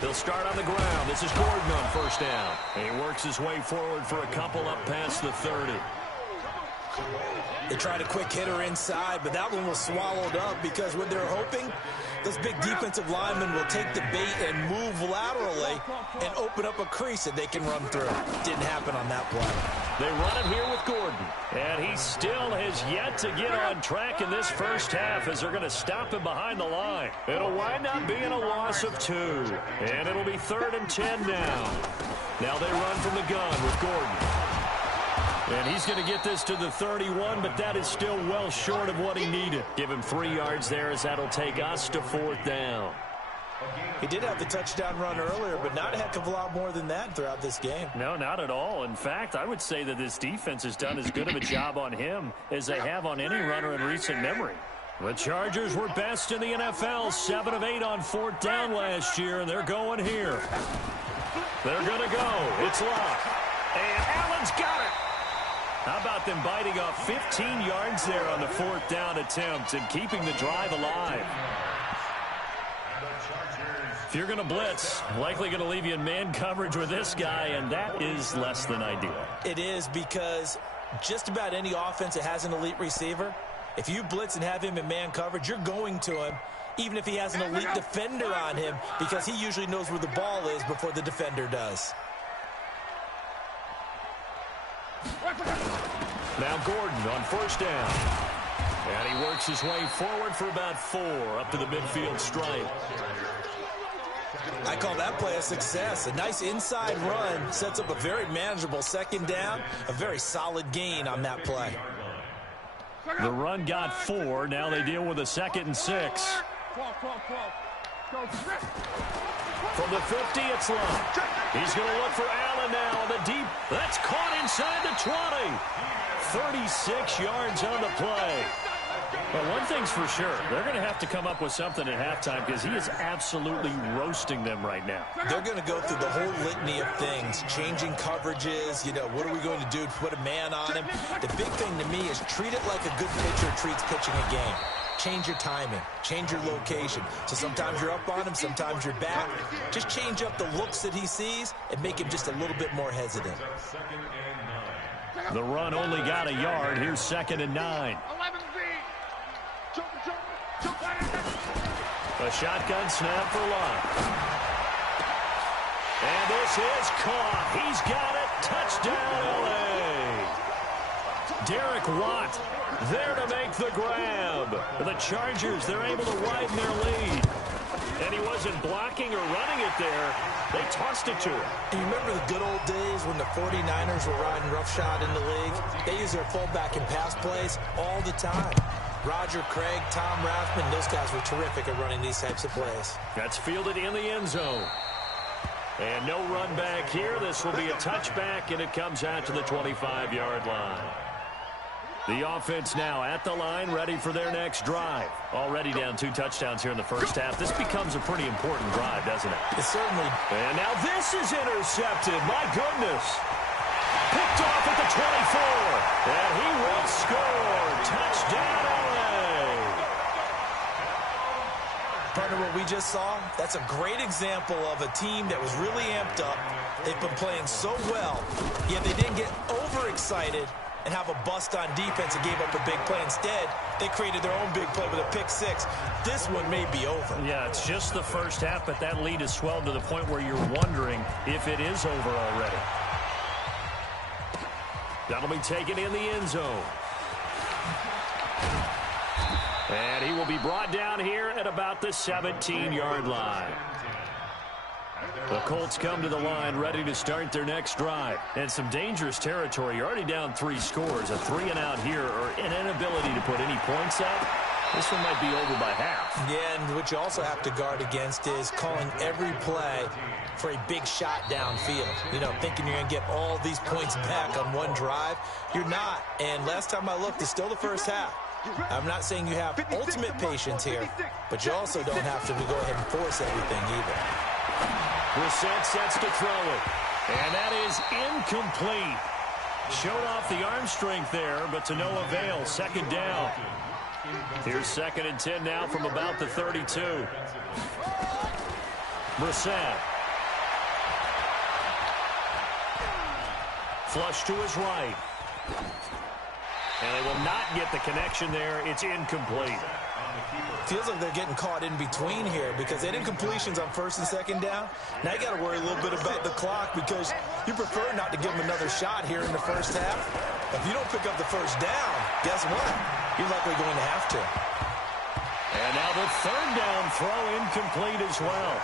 He'll start on the ground. This is Gordon on first down. And he works his way forward for a couple up past the 30. They tried a quick hitter inside, but that one was swallowed up because what they're hoping, this big defensive lineman will take the bait and move laterally and open up a crease that they can run through. Didn't happen on that play. They run it here with Gordon. And he still has yet to get on track in this first half as they're going to stop him behind the line. It'll wind up being a loss of 2. And it'll be 3rd and 10 now. Now they run from the gun with Gordon. And he's going to get this to the 31, but that is still well short of what he needed. Give him 3 yards there as that'll take us to 4th down. He did have the touchdown run earlier, but not a heck of a lot more than that throughout this game. No, not at all. In fact, I would say that this defense has done as good of a job on him as they have on any runner in recent memory. The Chargers were best in the NFL, 7 of 8 on 4th down last year, and they're going here. They're going to go. It's locked. And Allen's got it. How about them biting off 15 yards there on the 4th down attempt and keeping the drive alive? If you're going to blitz, likely going to leave you in man coverage with this guy, and that is less than ideal. It is, because just about any offense that has an elite receiver, if you blitz and have him in man coverage, you're going to him, even if he has an elite defender on him, because he usually knows where the ball is before the defender does. Now Gordon on first down. And he works his way forward for about 4 up to the midfield stripe. I call that play a success. A nice inside run sets up a very manageable 2nd down. A very solid gain on that play. The run got 4. Now they deal with a 2nd and 6. From the 50, it's Love. He's going to look for Allen now on the deep. That's caught inside the 20. 36 yards on the play. Well, one thing's for sure. They're going to have to come up with something at halftime because he is absolutely roasting them right now. They're going to go through the whole litany of things, changing coverages. You know, what are we going to do to put a man on him? The big thing to me is treat it like a good pitcher treats pitching a game. Change your timing. Change your location. So sometimes you're up on him, sometimes you're back. Just change up the looks that he sees and make him just a little bit more hesitant. The run only got a yard. Here's 2nd and 9. A shotgun snap for Love. And this is caught. He's got it. Touchdown, L.A. Derek Watt there to make the grab. The Chargers, they're able to widen their lead. And he wasn't blocking or running it there. They tossed it to him. You remember the good old days when the 49ers were riding roughshod in the league? They used their fullback in pass plays all the time. Roger Craig, Tom Rathman, those guys were terrific at running these types of plays. That's fielded in the end zone. And no run back here. This will be a touchback, and it comes out to the 25-yard line. The offense now at the line, ready for their next drive. Already down 2 touchdowns here in the first half. This becomes a pretty important drive, doesn't it? It certainly. And now this is intercepted. My goodness. Picked off at the 24. And he will score. Touchdown, LA. Partner, what we just saw, that's a great example of a team that was really amped up. They've been playing so well, yet they didn't get overexcited and have a bust on defense and gave up a big play. Instead, they created their own big play with a pick-6. This one may be over. Yeah, it's just the first half, but that lead has swelled to the point where you're wondering if it is over already. That'll be taken in the end zone. And he will be brought down here at about the 17-yard line. The Colts come to the line ready to start their next drive. And some dangerous territory. You're already down 3 scores. A 3-and-out here or an inability to put any points up. This one might be over by half. Yeah, and what you also have to guard against is calling every play for a big shot downfield. You know, thinking you're going to get all these points back on one drive. You're not. And last time I looked, it's still the first half. I'm not saying you have ultimate patience here, but you also don't have to go ahead and force everything either. Brissett sets to throw it. And that is incomplete. Showed off the arm strength there, but to no avail. 2nd down. Here's 2nd and 10 now from about the 32. Brissett. Flush to his right. And they will not get the connection there. It's incomplete. Feels like they're getting caught in between here because they did incompletions on first and second down. Now you got to worry a little bit about the clock because you prefer not to give them another shot here in the first half. If you don't pick up the first down, guess what? You're likely going to have to. And now the third down throw incomplete as well.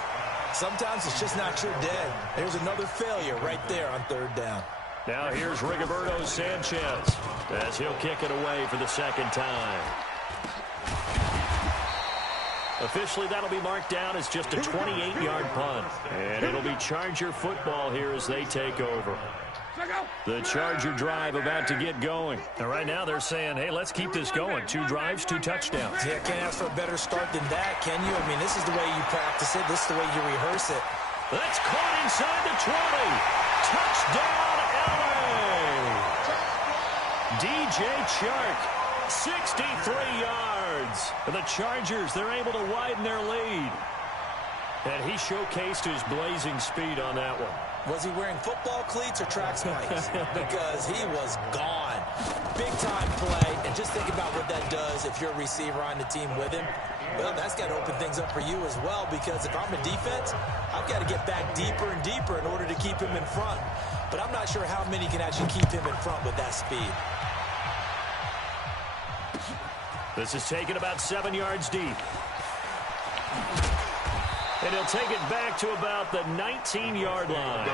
Sometimes it's just not your day. There's another failure right there on third down. Now here's Rigoberto Sanchez as he'll kick it away for the second time. Officially, that'll be marked down as just a 28-yard punt. And it'll be Charger football here as they take over. The Charger drive about to get going. And right now they're saying, hey, let's keep this going. 2 drives, 2 touchdowns. Yeah, can't ask for a better start than that, can you? I mean, this is the way you practice it. This is the way you rehearse it. That's caught inside the 20. Touchdown, L.A. DJ Chark, 63 yards. And the Chargers, they're able to widen their lead. And he showcased his blazing speed on that one. Was he wearing football cleats or track spikes? Because he was gone. Big-time play. And just think about what that does if you're a receiver on the team with him. Well, that's got to open things up for you as well, because if I'm a defense, I've got to get back deeper and deeper in order to keep him in front. But I'm not sure how many can actually keep him in front with that speed. This is taken about 7 yards deep. And he'll take it back to about the 19-yard line.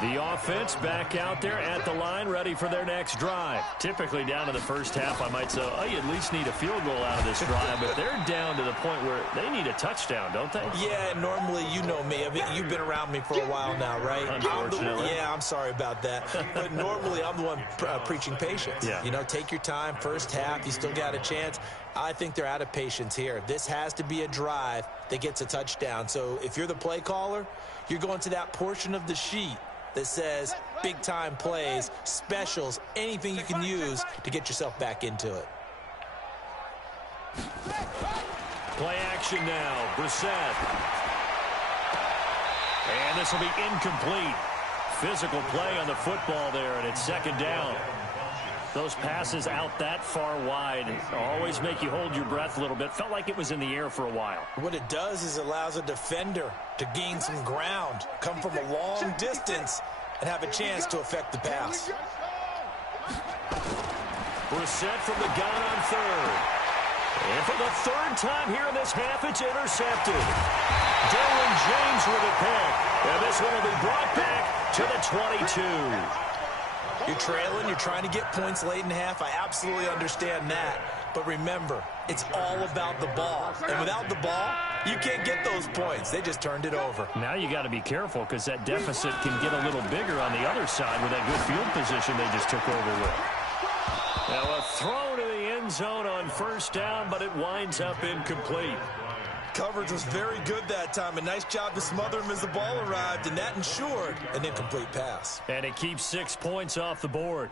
The offense back out there at the line, ready for their next drive. Typically down to the first half, I might say, oh, you at least need a field goal out of this drive. But they're down to the point where they need a touchdown, don't they? Yeah, normally, you know me. I mean, you've been around me for a while now, right? Unfortunately. I'm sorry about that. But normally, I'm the one preaching patience. Yeah. You know, take your time. First half, you still got a chance. I think they're out of patience here. This has to be a drive that gets a touchdown. So if you're the play caller, you're going to that portion of the sheet that says big-time plays, specials, anything you can use to get yourself back into it. Play action now. Brissett. And this will be incomplete. Physical play on the football there, and it's second down. Those passes out that far wide always make you hold your breath a little bit. Felt like it was in the air for a while. What it does is it allows a defender to gain some ground, come from a long distance, and have a chance to affect the pass. Brissett from the gun on third. And for the third time here in this half, it's intercepted. Derwin James with a pick. And this one will be brought back to the 22. You're trailing, you're trying to get points late in half. I absolutely understand that. But remember, it's all about the ball. And without the ball, you can't get those points. They just turned it over. Now you got to be careful because that deficit can get a little bigger on the other side with that good field position they just took over with. Now a throw to the end zone on first down, but it winds up incomplete. Coverage was very good that time. A nice job to smother him as the ball arrived, and that ensured an incomplete pass. And it keeps 6 points off the board.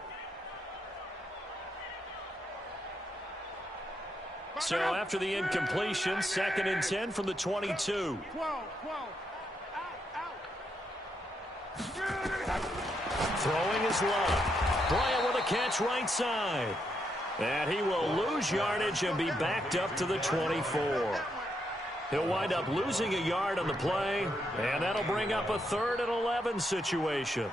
So after the incompletion, 2nd and 10 from the 22. Throwing is Love. Bryant with a catch right side. And he will lose yardage and be backed up to the 24. He'll wind up losing a yard on the play, and that'll bring up a 3rd and 11 situation.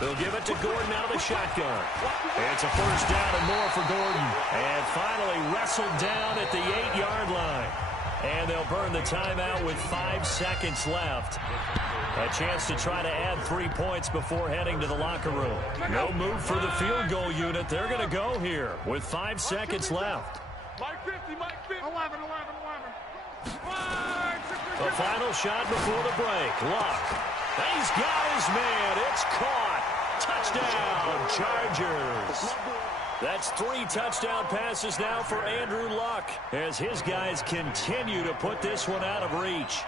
They'll give it to Gordon out of the shotgun. It's a first down and more for Gordon. And finally wrestled down at the 8-yard line. And they'll burn the timeout with 5 seconds left. A chance to try to add 3 points before heading to the locker room. No move for the field goal unit. They're going to go here with 5 seconds left. Mike 50, Mike 50. 11. The final shot before the break. Luck. He's got his man. It's caught. Touchdown, Chargers. That's 3 touchdown passes now for Andrew Luck as his guys continue to put this one out of reach.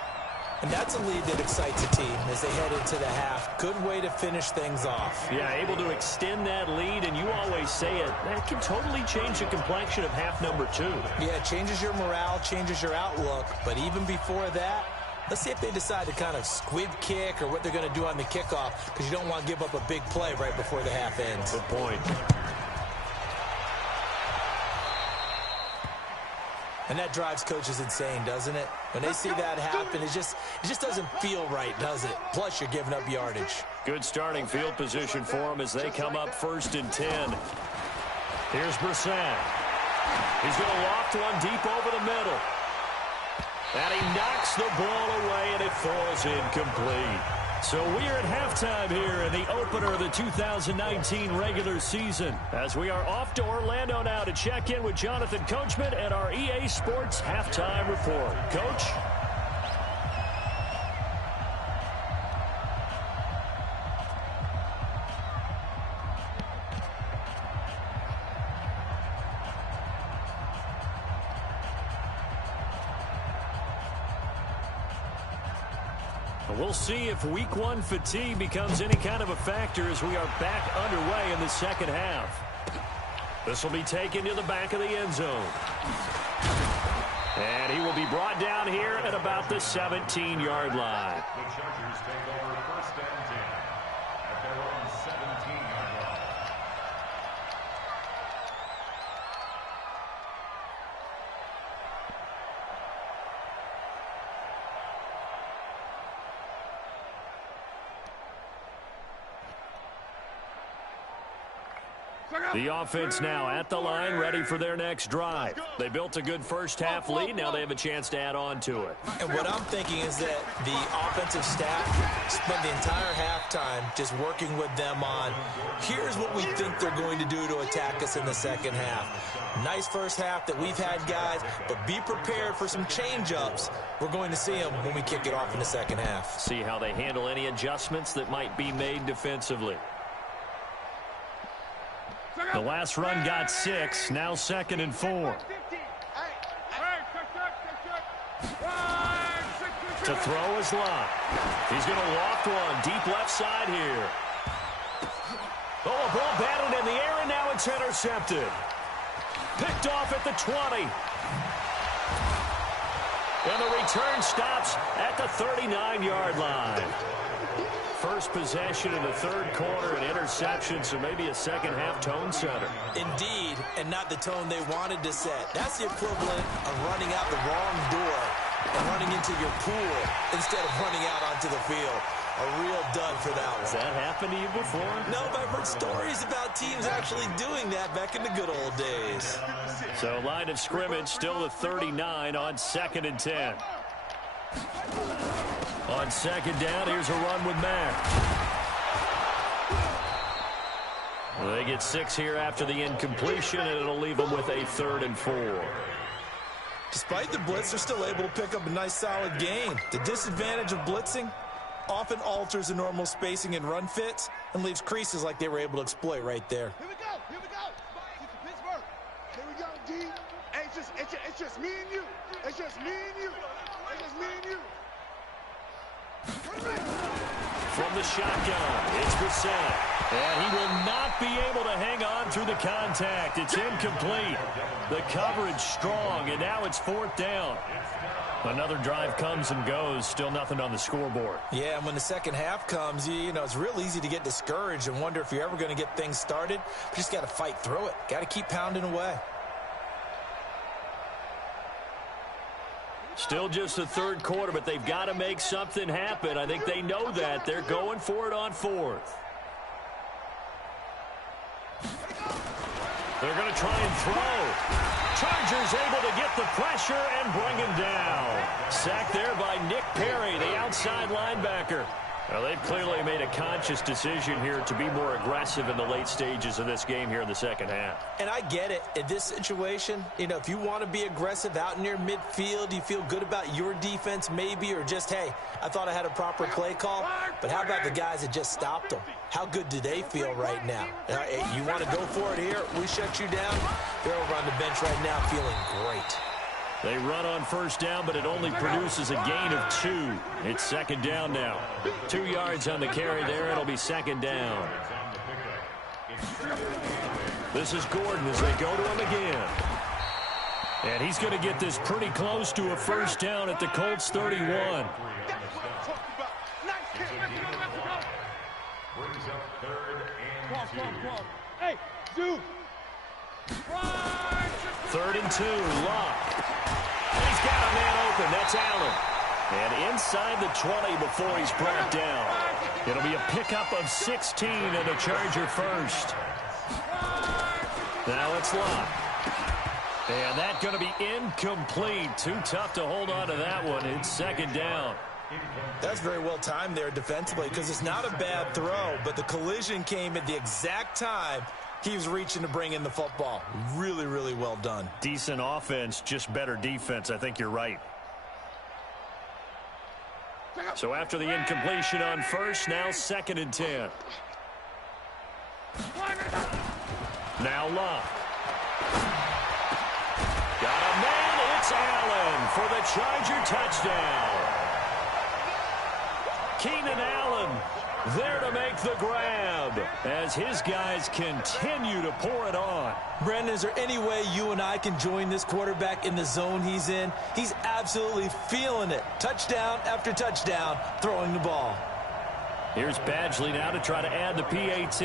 And that's a lead that excites a team as they head into the half. Good way to finish things off. Yeah, able to extend that lead, and you always say it, that can totally change the complexion of half number 2. Yeah, it changes your morale, changes your outlook. But even before that, let's see if they decide to kind of squib kick or what they're going to do on the kickoff, because you don't want to give up a big play right before the half ends. Good point. And that drives coaches insane, doesn't it? When they see that happen, it just doesn't feel right, does it? Plus, you're giving up yardage. Good starting field position for them as they come up 1st and 10. Here's Brissett. He's going to loft one deep over the middle. And he knocks the ball away, and it falls incomplete. So we are at halftime here in the opener of the 2019 regular season as we are off to Orlando now to check in with Jonathan Coachman and our EA Sports Halftime Report. Coach? We'll see if week 1 fatigue becomes any kind of a factor as we are back underway in the second half. This will be taken to the back of the end zone. And he will be brought down here at about the 17-yard line. The Chargers take over 1st and 10 at their own 17-yard line. The offense now at the line, ready for their next drive. They built a good first-half lead. Now they have a chance to add on to it. And what I'm thinking is that the offensive staff spent the entire halftime just working with them on, here's what we think they're going to do to attack us in the second half. Nice first half that we've had, guys, but be prepared for some change-ups. We're going to see them when we kick it off in the second half. See how they handle any adjustments that might be made defensively. The last run got 6, now 2nd and 4. To throw is Lott. He's going to loft one deep left side here. Oh, a ball batted in the air, and now it's intercepted. Picked off at the 20. And the return stops at the 39-yard line. First possession in the 3rd quarter, an interception, so maybe a second-half tone setter. Indeed, and not the tone they wanted to set. That's the equivalent of running out the wrong door and running into your pool instead of running out onto the field. A real dud for that one. Has that happened to you before? No, but I've heard stories about teams actually doing that back in the good old days. So line of scrimmage still the 39 on 2nd and 10. On 2nd down, here's a run with Mack. They get 6 here after the incompletion, and it'll leave them with a 3rd and 4. Despite the blitz, they're still able to pick up a nice, solid gain. The disadvantage of blitzing often alters the normal spacing and run fits and leaves creases like they were able to exploit right there. Here we go. Here we go. Pittsburgh. Here we go, D. Hey, it's just me and you. It's just me and you. It's just me and you. From the shotgun, it's Brissett. And he will not be able to hang on through the contact. It's incomplete. The coverage strong, and now it's 4th down. Another drive comes and goes, still nothing on the scoreboard. Yeah, and when the second half comes, you know, it's real easy to get discouraged and wonder if you're ever going to get things started. You just got to fight through it. Got to keep pounding away. Still just the 3rd quarter, but they've got to make something happen. I think they know that. They're going for it on 4th. They're going to try and throw. Chargers able to get the pressure and bring him down. Sacked there by Nick Perry, the outside linebacker. Well, they've clearly made a conscious decision here to be more aggressive in the late stages of this game here in the second half. And I get it. In this situation, you know, if you want to be aggressive out near midfield, you feel good about your defense maybe, or just, hey, I thought I had a proper play call. But how about the guys that just stopped them? How good do they feel right now? You want to go for it here? We shut you down. They're over on the bench right now feeling great. They run on first down, but it only produces a gain of 2. It's second down now. 2 yards on the carry there. It'll be second down. This is Gordon as they go to him again. And he's going to get this pretty close to a first down at the Colts 31. Hey, dude. 3rd and 2, Locke. He's got a man open. That's Allen. And inside the 20 before he's brought down. It'll be a pickup of 16 and a Charger first. Now it's Locke. And that's going to be incomplete. Too tough to hold on to that one. It's second down. That's very well timed there defensively because it's not a bad throw, but the collision came at the exact time he was reaching to bring in the football. Really, really well done. Decent offense, just better defense. I think you're right. So after the incompletion on first, now 2nd and 10. Now Locke. Got a man. It's Allen for the Charger touchdown. Keenan Allen there to make the grab as his guys continue to pour it on. Brandon, is there any way you and I can join this quarterback in the zone he's in? He's absolutely feeling it. Touchdown after touchdown, throwing the ball. Here's Badgley now to try to add the PAT.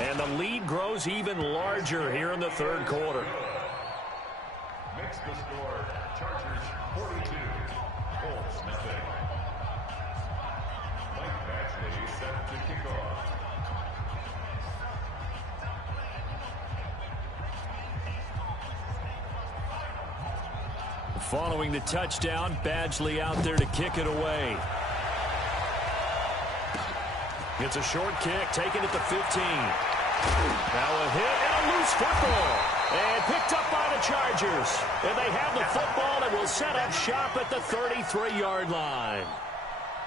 And the lead grows even larger here in the 3rd quarter. Makes the score, Chargers 42, Colts nothing. Mike Badgley set to kick off. Following the touchdown, Badgley out there to kick it away. It's a short kick, taken at the 15. Now a hit and a loose football. And picked up by the Chargers. And they have the football and will set up shop at the 33-yard line.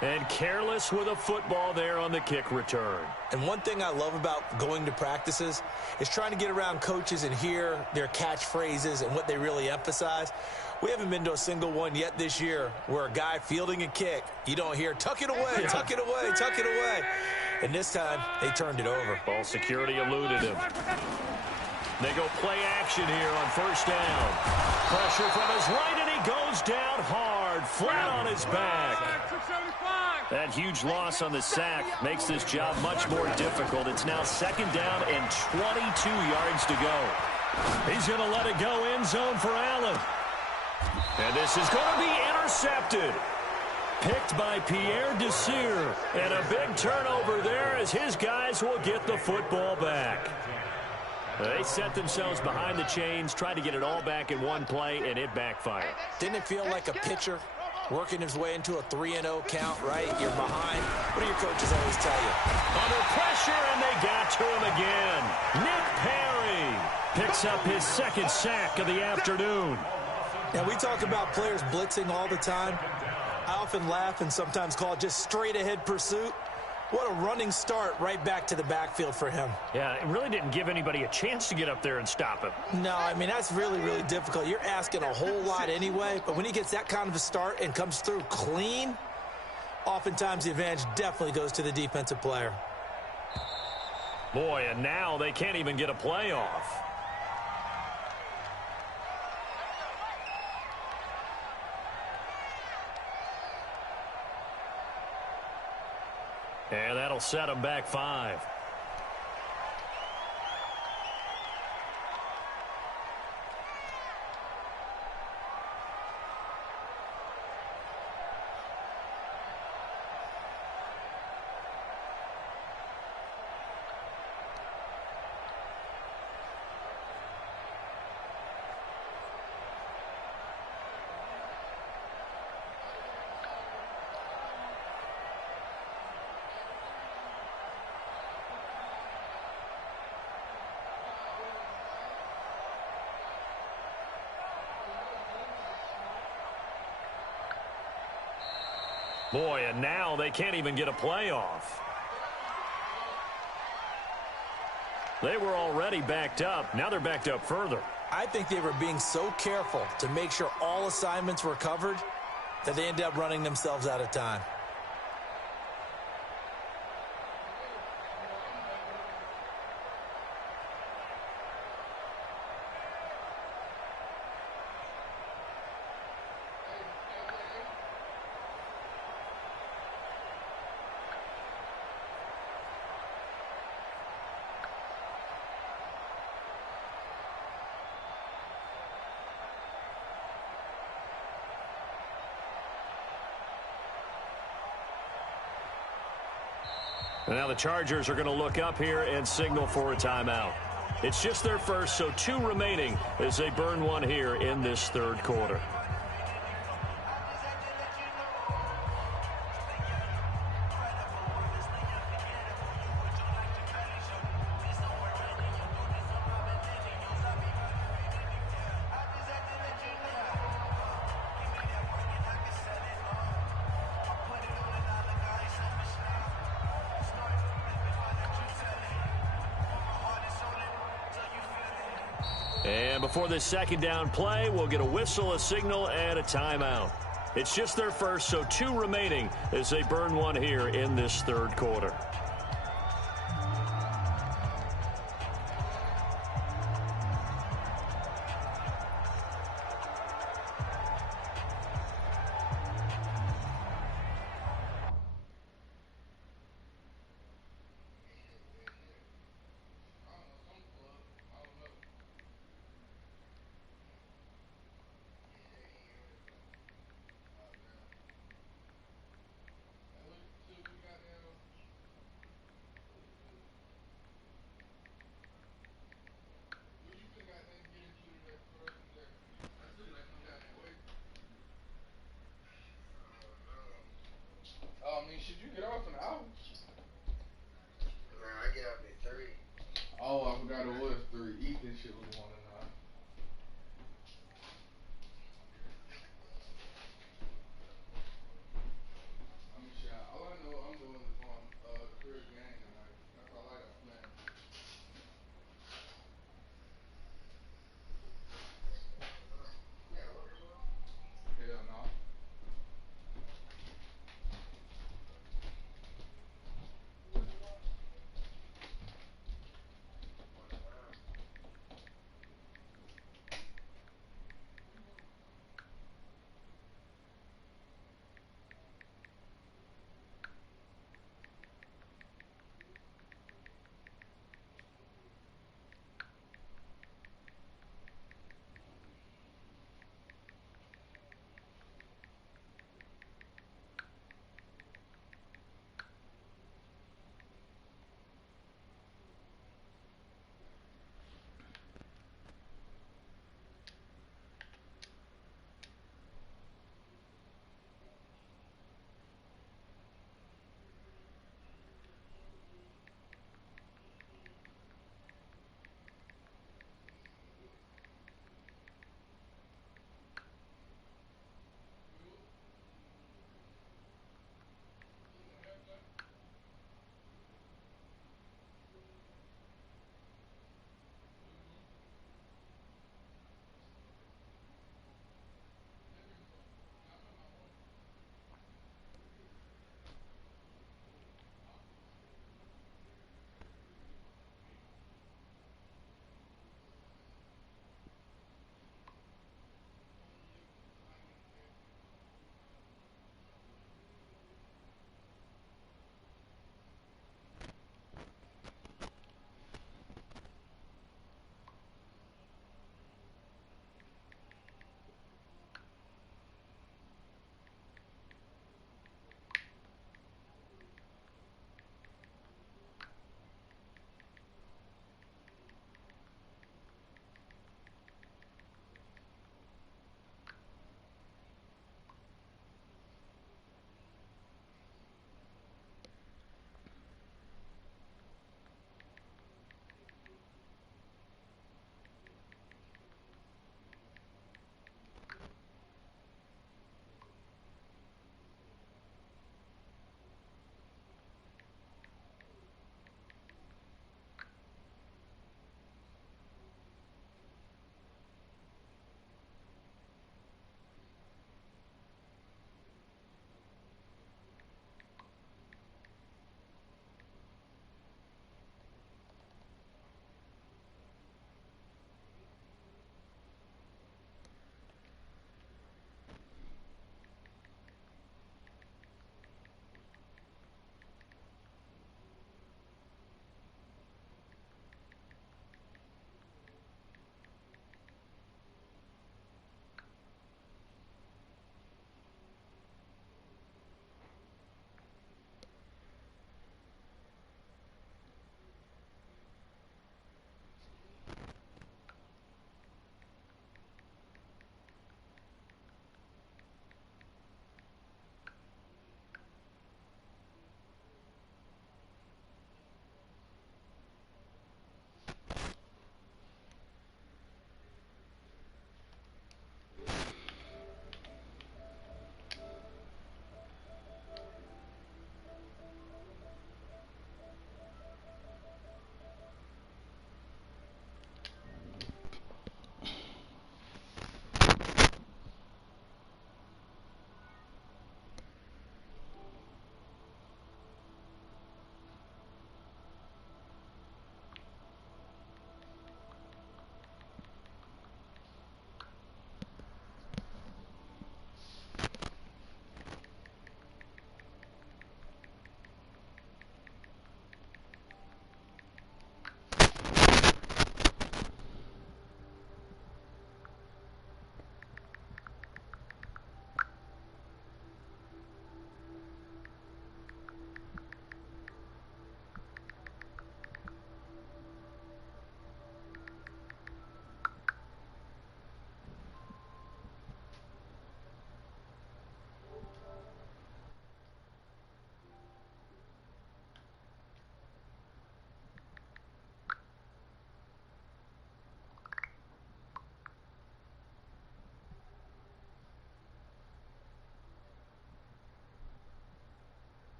And careless with a football there on the kick return. And one thing I love about going to practices is trying to get around coaches and hear their catchphrases and what they really emphasize. We haven't been to a single one yet this year where a guy fielding a kick, you don't hear, tuck it away, tuck it away, tuck it away. And this time, they turned it over. Ball security eluded him. They go play action here on first down. Pressure from his right, and he goes down hard, flat on his back. That huge loss on the sack makes this job much more difficult. It's now 2nd down and 22 yards to go. He's going to let it go end zone for Allen. And this is going to be intercepted. Picked by Pierre Desir. And a big turnover there as his guys will get the football back. They set themselves behind the chains, tried to get it all back in one play, and it backfired. Didn't it feel like a pitcher working his way into a 3-0 count, right? You're behind. What do your coaches always tell you? Under pressure, and they got to him again. Nick Perry picks up his 2nd sack of the afternoon. Now, we talk about players blitzing all the time. I often laugh and sometimes call it just straight-ahead pursuit. What a running start right back to the backfield for him. Yeah, it really didn't give anybody a chance to get up there and stop him. No, I mean, that's really, really difficult. You're asking a whole lot anyway, but when he gets that kind of a start and comes through clean, oftentimes the advantage definitely goes to the defensive player. Boy, and now they can't even get a play off. And that'll set them back 5. Boy, and now they can't even get a playoff. They were already backed up. Now they're backed up further. I think they were being so careful to make sure all assignments were covered that they ended up running themselves out of time. And now the Chargers are going to look up here and signal for a timeout. It's just their first, so 2 remaining as they burn one here in this third quarter. And before this second down play, we'll get a whistle, a signal, and a timeout. It's just their first, so 2 remaining as they burn one here in this third quarter. Should you get off an hour? Nah, I get off at 3. Oh, I forgot it was 3. Ethan shit was 1 and 9. I'm shy. All I know I'm doing is on the first game tonight. That's all I got planned. Hell no.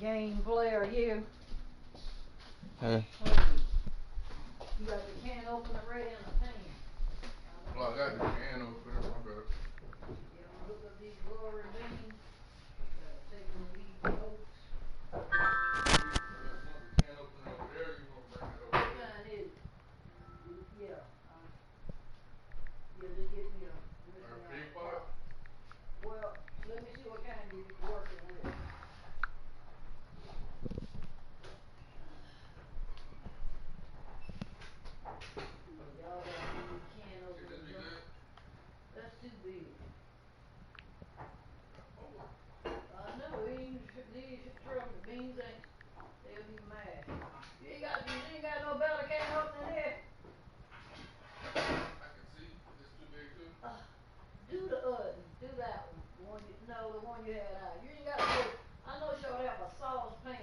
game player you. Hey. You got the can opener right in the pan. Well, I got the can opener, my bad. You don't hook up these glory beans. Take them to these boats. The can opener over there, you gonna bring it over What there? kind is it? Yeah. Yeah, just get me a big pot? Well, let me see what kind you're working with. Y'all got a big can Should this be opener. good? That's too big. I know, these truck beans ain't, they'll be mad. You ain't got no better can opener here. I can see. This too big too? Do that one. The one you had out. You ain't got to I know she'll have a saucepan.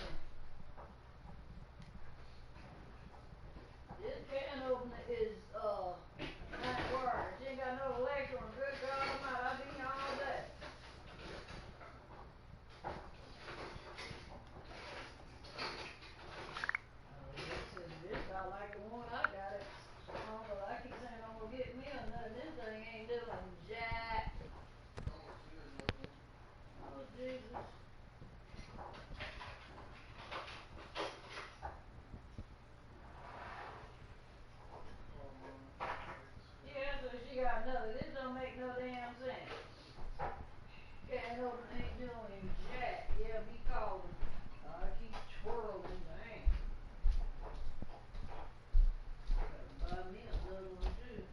This can opener is, not wire. She ain't got no electric one. Good God Almighty, I've been here all day. This about like the one I got it. But I keep saying I'm gonna get me another. This thing ain't doing jack. Oh Jesus. Yeah, so she got another. This don't make no damn sense. Can't open ain't doing jack. Yeah, be calling. I keep twirling. Dang. Gotta buy me another one too.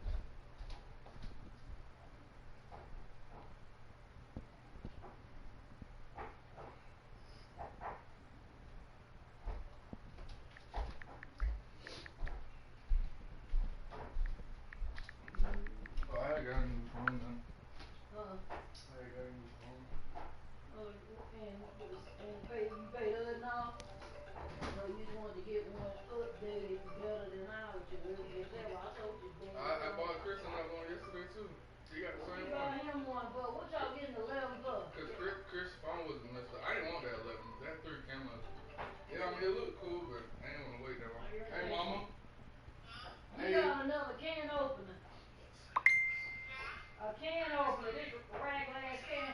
Oh, I got a new phone then. Huh? I got a new phone. Oh, you paid her now? So you just wanted to get one updated better than ours. I told you, damn. I bought Chris another one yesterday too. He got the same You one. got him one, but what y'all getting 11 for? Cause Chris' phone was messed up. I didn't want that 11. That 3 cameras. Yeah, I mean it looked cool, but I didn't want to wait that long. Hey, mama. You got another can opener. A can opener. This regular ass can.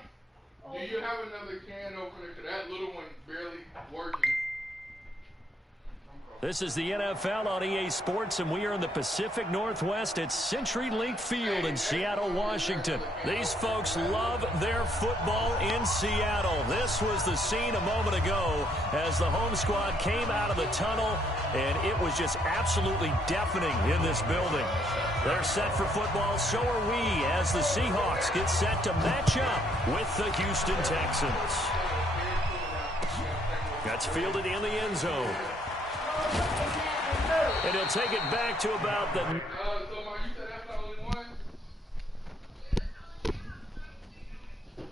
Do you have another can opener? Cause that little one barely working. This is the NFL on EA Sports, and we are in the Pacific Northwest at CenturyLink Field in Seattle, Washington. These folks love their football in Seattle. This was the scene a moment ago as the home squad came out of the tunnel, and it was just absolutely deafening in this building. They're set for football, so are we, as the Seahawks get set to match up with the Houston Texans. That's fielded in the end zone. And he'll take it back to about the... So, you said that's the only one?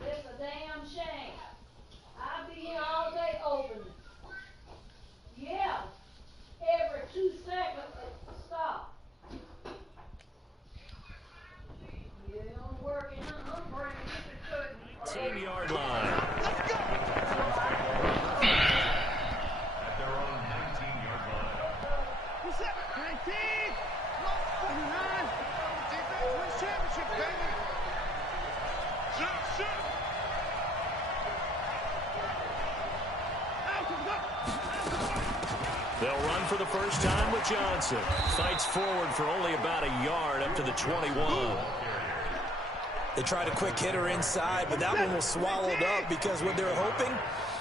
It's a damn shame. I'll be here all day opening. Yeah. Every 2 seconds, stop. Yeah, I'm working. I'm bringing this to 10-yard line. At their own 19-yard line. What's up? 19! 49! Defense wins championship, baby! Shoot! They'll run for the first time with Johnson. Fights forward for only about a yard up to the 21. They tried a quick hitter inside, but that one was swallowed up because what they're hoping,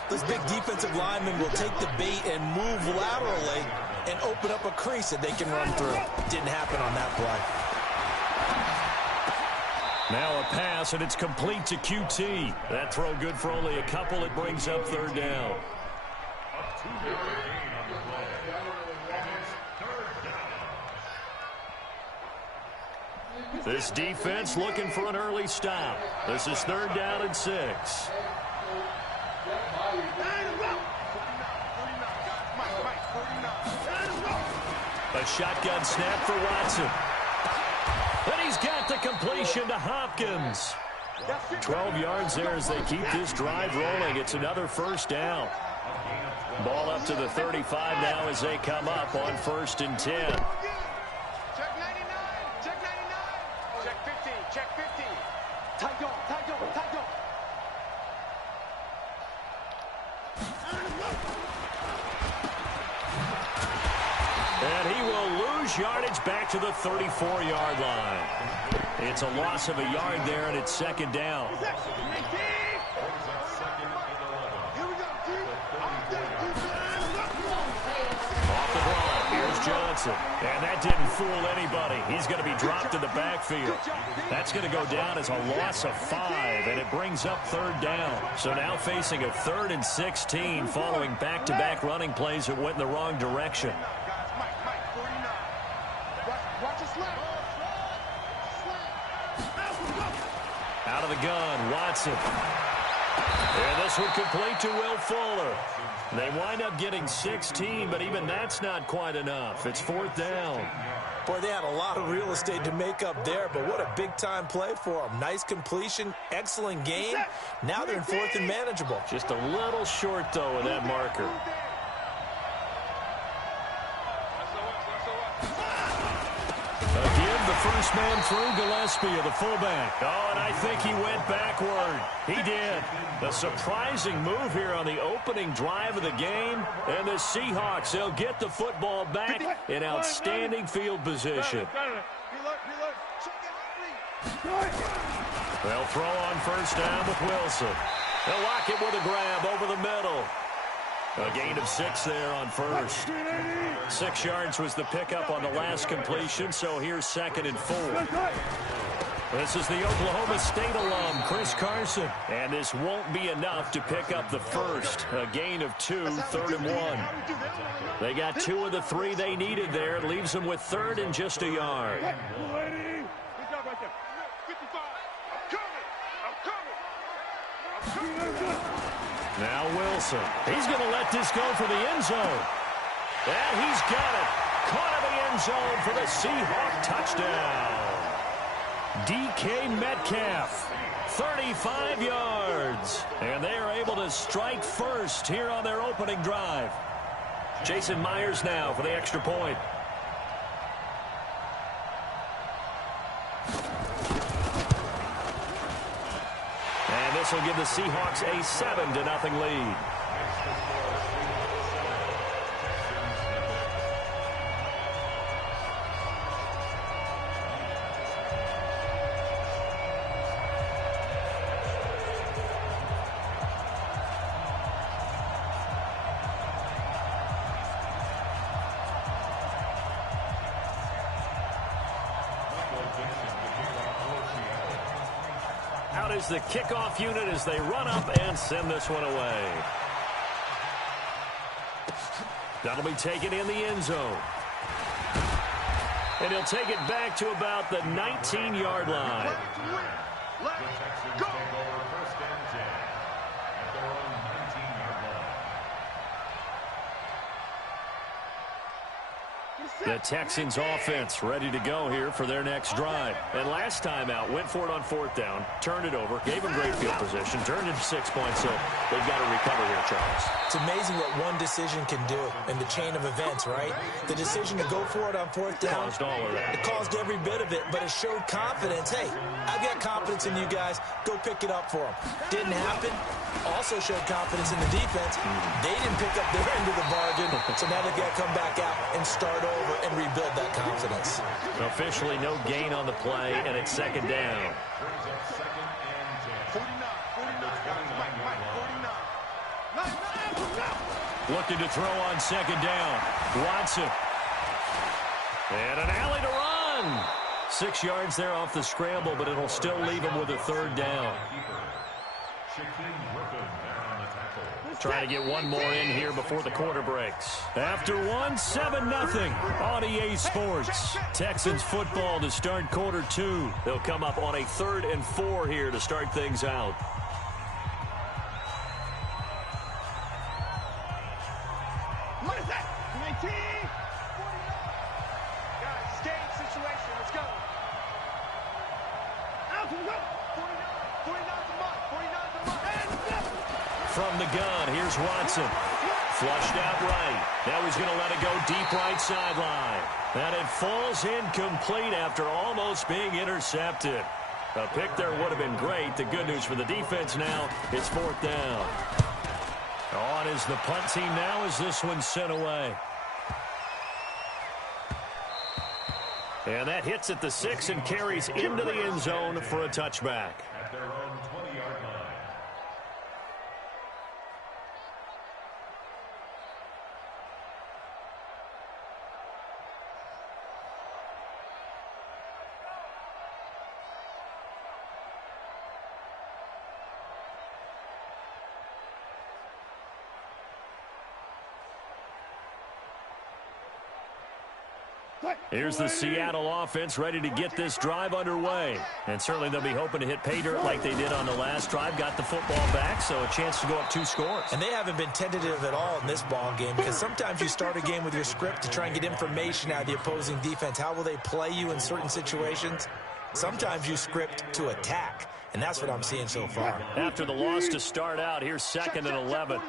this big defensive lineman will take the bait and move laterally and open up a crease that they can run through. Didn't happen on that play. Now a pass, and it's complete to QT. That throw good for only a couple. It brings up third down. A 2-yard gain on the play. And it's third down. This defense looking for an early stop. This is third down and 6. A shotgun snap for Watson. And he's got the completion to Hopkins. 12 yards there as they keep this drive rolling. It's another first down. A gain of Ball up to the 35 now as they come up on 1st and 10. Check 99. Check 99. Check 15. Check 15. Tight go. Tight go. Tight go. And he will lose yardage back to the 34-yard line. It's a loss of a yard there, and it's 2nd down. Off the ball, here's Johnson. And that didn't fool anybody. He's going to be dropped in the backfield. That's going to go down as a loss of 5, and it brings up 3rd down. So now facing a 3rd and 16 following back-to-back running plays that went in the wrong direction. Out of the gun, Watson. And this one complete to Will Fuller. They wind up getting 16, but even that's not quite enough. It's 4th down. Boy, they had a lot of real estate to make up there, but what a big-time play for them. Nice completion, excellent game. Now they're in 4th and manageable. Just a little short, though, of that marker. Again, the first man through, Gillespie, the fullback. Oh, and I think he went backward. He did. A surprising move here on the opening drive of the game. And the Seahawks, they'll get the football back in outstanding field position. They'll throw on 1st down with Wilson. They'll lock it with a grab over the middle. A gain of 6 there on 1st. 6 yards was the pickup on the last completion, so here's 2nd and 4. This is the Oklahoma State alum, Chris Carson. And this won't be enough to pick up the first. A gain of 2, 3rd and 1. They got 2 of the 3 they needed there. It leaves them with 3rd and just a yard. Now Wilson. He's going to let this go for the end zone. And he's got it. Caught in the end zone for the Seahawk touchdown. DK Metcalf, 35 yards. And they are able to strike first here on their opening drive. Jason Myers now for the extra point. And this will give the Seahawks a 7-0 lead. Out is the kickoff unit as they run up and send this one away. That'll be taken in the end zone. And he'll take it back to about the 19-yard line. Let's go. The Texans offense ready to go here for their next drive. And last time out, went for it on 4th down, turned it over, gave them great field position, turned it to 6 points, so they've got to recover here, Charles. It's amazing what one decision can do in the chain of events, right? The decision to go for it on 4th down. Caused all of that. It caused every bit of it, but it showed confidence. Hey, I've got confidence in you guys. Go pick it up for them. Didn't happen. Also showed confidence in the defense. They didn't pick up their end of the bargain, so now they've got to come back out and start over and rebuild that confidence. Officially no gain on the play, and it's 2nd down. 49. Looking to throw on 2nd down. Watson. And an alley to run. 6 yards there off the scramble, but it'll still leave him with a 3rd down. Trying to get one more in here before the quarter breaks. After one, 7-0 on EA Sports. Texans football to start quarter 2. They'll come up on a 3rd and 4 here to start things out. What is that? 19. 49. Guys, game situation. Let's go. Out to go. 49. 49's the mark. 49's the mark. From the gun, here's Watson. Flushed out right. Now he's going to let it go deep right sideline. And it falls incomplete after almost being intercepted. A pick there would have been great. The good news for the defense now, it's 4th down. On is the punt team now as this one's sent away. And that hits at the 6 and carries into the end zone for a touchback. At their own 20-yard line. Here's the Seattle offense ready to get this drive underway. And certainly they'll be hoping to hit pay dirt like they did on the last drive. Got the football back, so a chance to go up 2 scores. And they haven't been tentative at all in this ball game because sometimes you start a game with your script to try and get information out of the opposing defense. How will they play you in certain situations? Sometimes you script to attack, and that's what I'm seeing so far. After the loss to start out, here's 2nd and 11.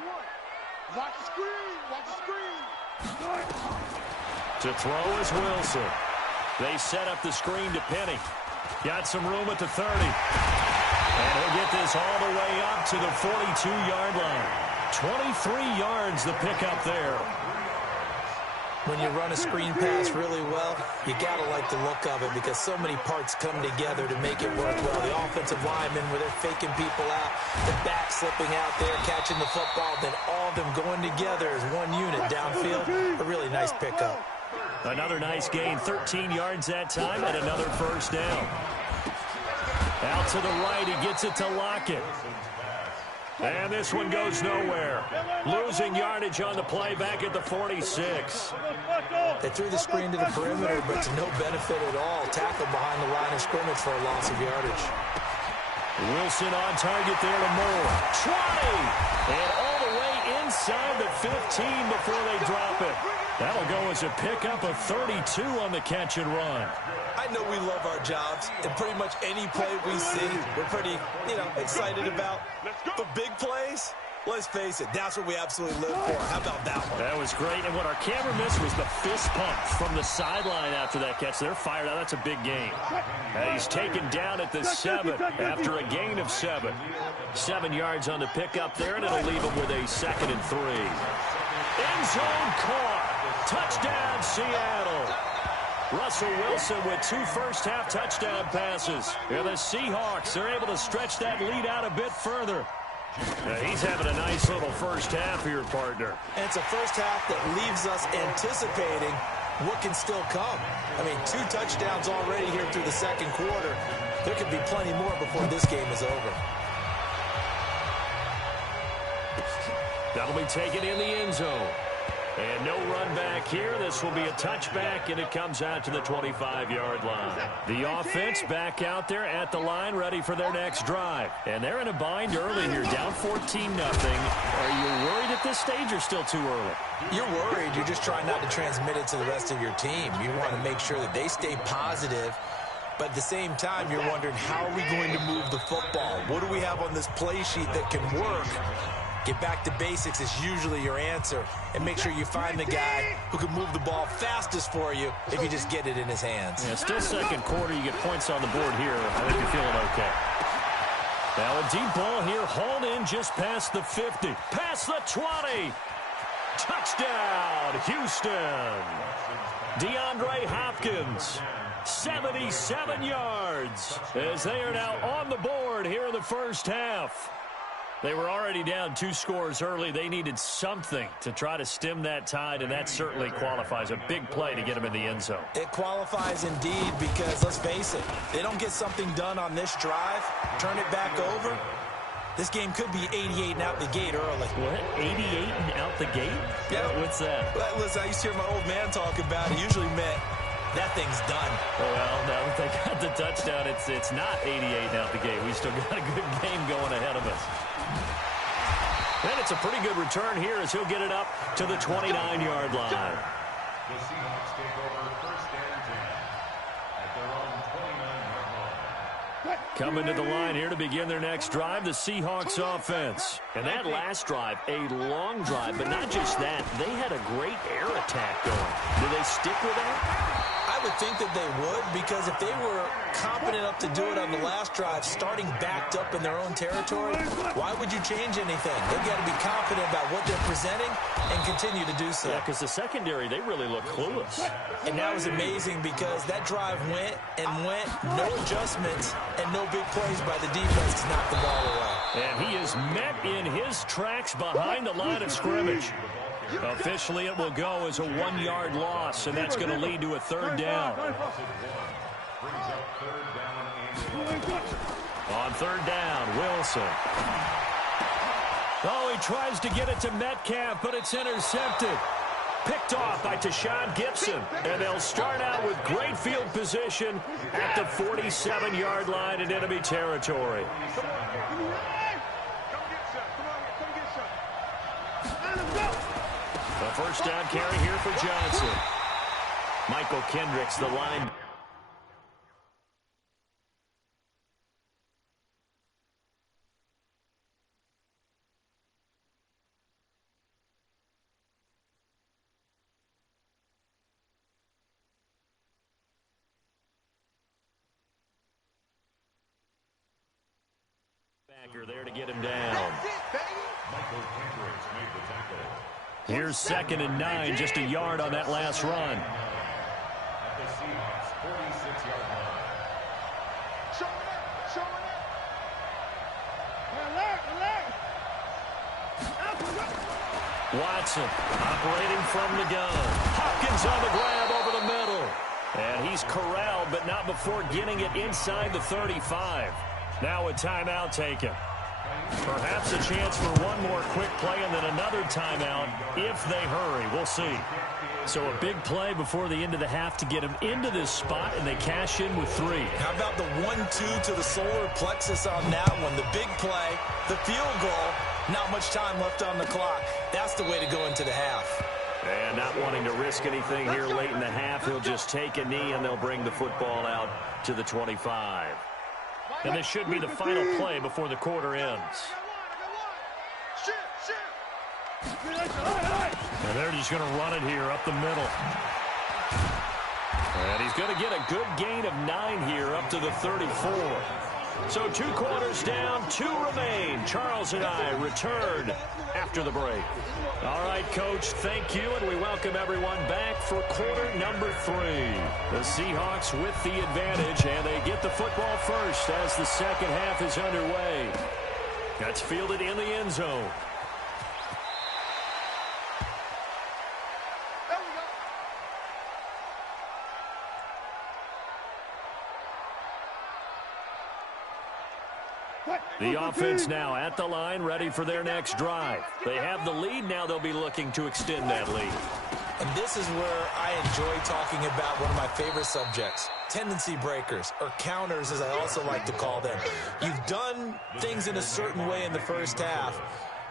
Watch the screen. Watch the screen. To throw is Wilson. They set up the screen to Penny. Got some room at the 30. And he'll get this all the way up to the 42-yard line. 23 yards the pickup there. When you run a screen pass really well, you got to like the look of it because so many parts come together to make it work well. The offensive linemen, where they're faking people out, the back slipping out there, catching the football, then all of them going together as one unit downfield. A really nice pickup. Another nice gain, 13 yards that time, and another first down. Out to the right, he gets it to Lockett. And this one goes nowhere. Losing yardage on the play back at the 46. They threw the screen to the perimeter, but to no benefit at all. Tackle behind the line of scrimmage for a loss of yardage. Wilson on target there to Moore. 20! And all the way inside the 15 before they drop it. That'll go as a pickup of 32 on the catch and run. I know we love our jobs, and pretty much any play we see, we're pretty, excited about. The big plays, let's face it, that's what we absolutely live for. How about that one? That was great, and what our camera missed was the fist pump from the sideline after that catch. They're fired out. That's a big gain. And he's taken down at the 7 after a gain of 7. 7 yards on the pickup there, and it'll leave him with a 2nd and 3. End zone caught. Touchdown, Seattle. Russell Wilson with 2 first-half touchdown passes. And the Seahawks are able to stretch that lead out a bit further. He's having a nice little first half here, partner. And it's a first half that leaves us anticipating what can still come. I mean, 2 touchdowns already here through the second quarter. There could be plenty more before this game is over. That'll be taken in the end zone. And no run back here. This will be a touchback, and it comes out to the 25-yard line. The offense back out there at the line, ready for their next drive. And they're in a bind early here, down 14-0. Are you worried at this stage or still too early? You're worried. You're just trying not to transmit it to the rest of your team. You want to make sure that they stay positive. But at the same time, you're wondering, how are we going to move the football? What do we have on this play sheet that can work? Get back to basics is usually your answer. And make sure you find the guy who can move the ball fastest for you if you just get it in his hands. Yeah, still second quarter. You get points on the board here. I think you're feeling okay. Now a deep ball here, hauled in just past the 50. Past the 20. Touchdown, Houston. DeAndre Hopkins, 77 yards, as they are now on the board here in the first half. They were already down 2 scores early. They needed something to try to stem that tide, and that certainly qualifies. A big play to get them in the end zone. It qualifies indeed because, let's face it, they don't get something done on this drive, turn it back over, this game could be 88 and out the gate early. What? 88 and out the gate? Yeah. What's that? Well, listen, I used to hear my old man talk about it. Usually meant that thing's done. Well, now that they got the touchdown, it's not 88 and out the gate. We still got a good game going ahead of us. And it's a pretty good return here as he'll get it up to the 29-yard line. The Seahawks take over 1st and 10 at their own 29-yard line. Coming to the line here to begin their next drive, the Seahawks offense. And that last drive, a long drive, but not just that. They had a great air attack going. Do they stick with that? I would think that they would, because if they were competent enough to do it on the last drive, starting backed up in their own territory, why would you change anything? They've got to be confident about what they're presenting and continue to do so. Yeah, because the secondary, they really look clueless. And that was amazing because that drive went and went, no adjustments, and no big plays by the defense to knock the ball away. And he is met in his tracks behind the line of scrimmage. Officially, it will go as a 1-yard loss, and that's going to lead to a third down. On third down, Wilson. Oh, he tries to get it to Metcalf, but it's intercepted. Picked off by Tashawn Gibson, and they'll start out with great field position at the 47-yard line in enemy territory. The first down carry here for Johnson. Michael Kendricks, the line. Backer there to get him down. Michael Kendricks made the tackle. Here's 2nd and 9, just a yard on that last run. At the Seahawks' 46-yard line. Watson operating from the gun. Hopkins on the grab over the middle. And he's corralled, but not before getting it inside the 35. Now a timeout taken. Perhaps a chance for one more quick play and then another timeout if they hurry. We'll see. So a big play before the end of the half to get them into this spot, and they cash in with 3. How about the 1-2 to the solar plexus on that one? The big play, the field goal, not much time left on the clock. That's the way to go into the half. And not wanting to risk anything here late in the half, he'll just take a knee, and they'll bring the football out to the 25. And this should be the final play before the quarter ends. And they're just going to run it here up the middle. And he's going to get a good gain of 9 here up to the 34. So 2 quarters down, 2 remain. Charles and I return after the break. All right, Coach, thank you, and we welcome everyone back for quarter number 3. The Seahawks with the advantage, and they get the football first as the second half is underway. That's fielded in the end zone. The offense now at the line, ready for their next drive. They have the lead. Now they'll be looking to extend that lead. And this is where I enjoy talking about one of my favorite subjects, tendency breakers, or counters as I also like to call them. You've done things in a certain way in the first half,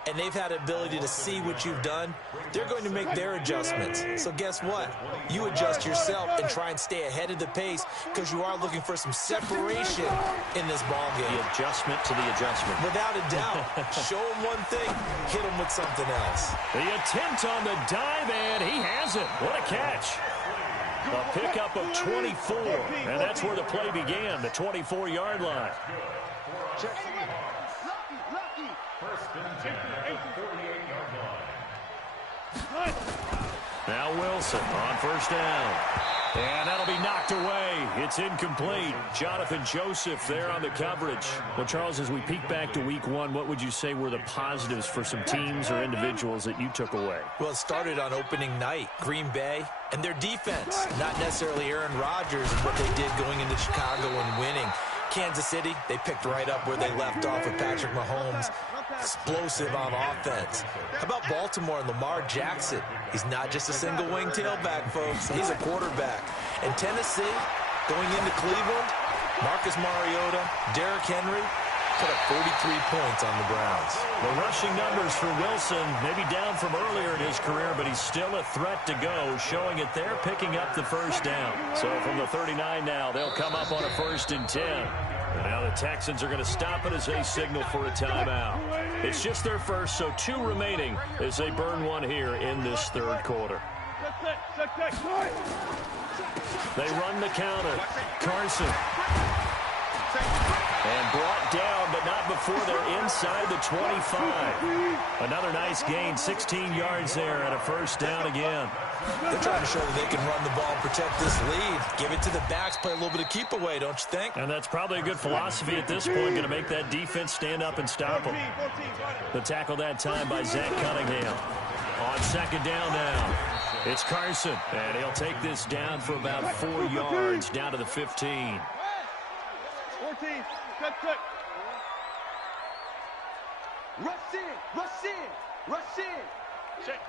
and they've had the ability to see what you've done. They're going to make their adjustments. So guess what? You adjust yourself and try and stay ahead of the pace because you are looking for some separation in this ball game. The adjustment to the adjustment. Without a doubt. Show them one thing, hit them with something else. The attempt on the dive, and he has it. What a catch. A pickup of 24, and that's where the play began, the 24-yard line. First and 10 at the 48-yard line. Now Wilson on first down. And that'll be knocked away. It's incomplete. Jonathan Joseph there on the coverage. Well, Charles, as we peek back to week 1, what would you say were the positives for some teams or individuals that you took away? Well, it started on opening night. Green Bay and their defense. Not necessarily Aaron Rodgers and what they did going into Chicago and winning. Kansas City, they picked right up where they left off with Patrick Mahomes. Explosive on offense. How about Baltimore and Lamar Jackson? He's not just a single-wing tailback, folks. He's a quarterback. And Tennessee, going into Cleveland, Marcus Mariota, Derrick Henry, put up 43 points on the Browns. The rushing numbers for Wilson, maybe down from earlier in his career, but he's still a threat to go, showing it there, picking up the first down. So from the 39 now, they'll come up on a 1st and 10. And now the Texans are going to stop it as they signal for a timeout. It's just their first, so 2 remaining as they burn one here in this third quarter. They run the counter. Carson. And brought down, but not before they're inside the 25. Another nice gain, 16 yards there and a first down again. They're trying to show that they can run the ball and protect this lead. Give it to the backs, play a little bit of keep away, don't you think? And that's probably a good philosophy at this point, going to make that defense stand up and stop them. The tackle that time by Zach Cunningham. On second down now, it's Carson, and he'll take this down for about 4 yards down to the 15. 14, cut. Rush in. Check.